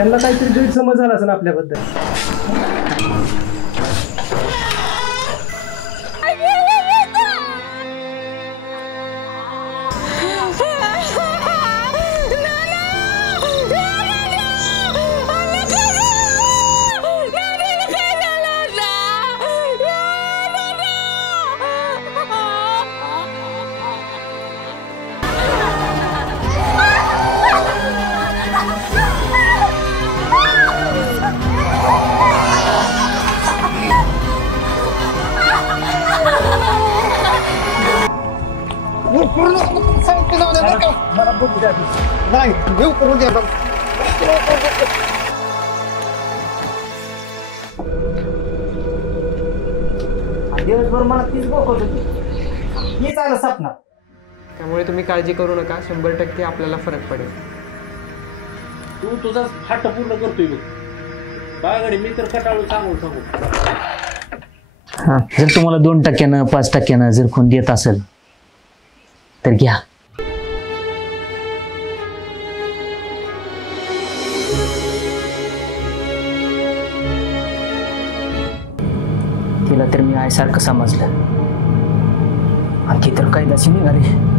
त्यांना काहीतरी गैरसमज झाला असेल आपल्याबद्दल. नाही घेऊ करून द्या. दिवसभर मला तीच बोकत होती, हीच आलं सपनात. त्यामुळे तुम्ही काळजी करू नका, 100% आपल्याला फरक पडेल. तू तुझा हट्ट पूर्ण करतोय बघ बागाडी. मी तर कटाळू सांगू जर तुम्हाला 2%, 5% जर खून देत असेल तर घ्या. तिला तर मी आईसारखं समजलं आणि ती तर कैलाशी निघाली.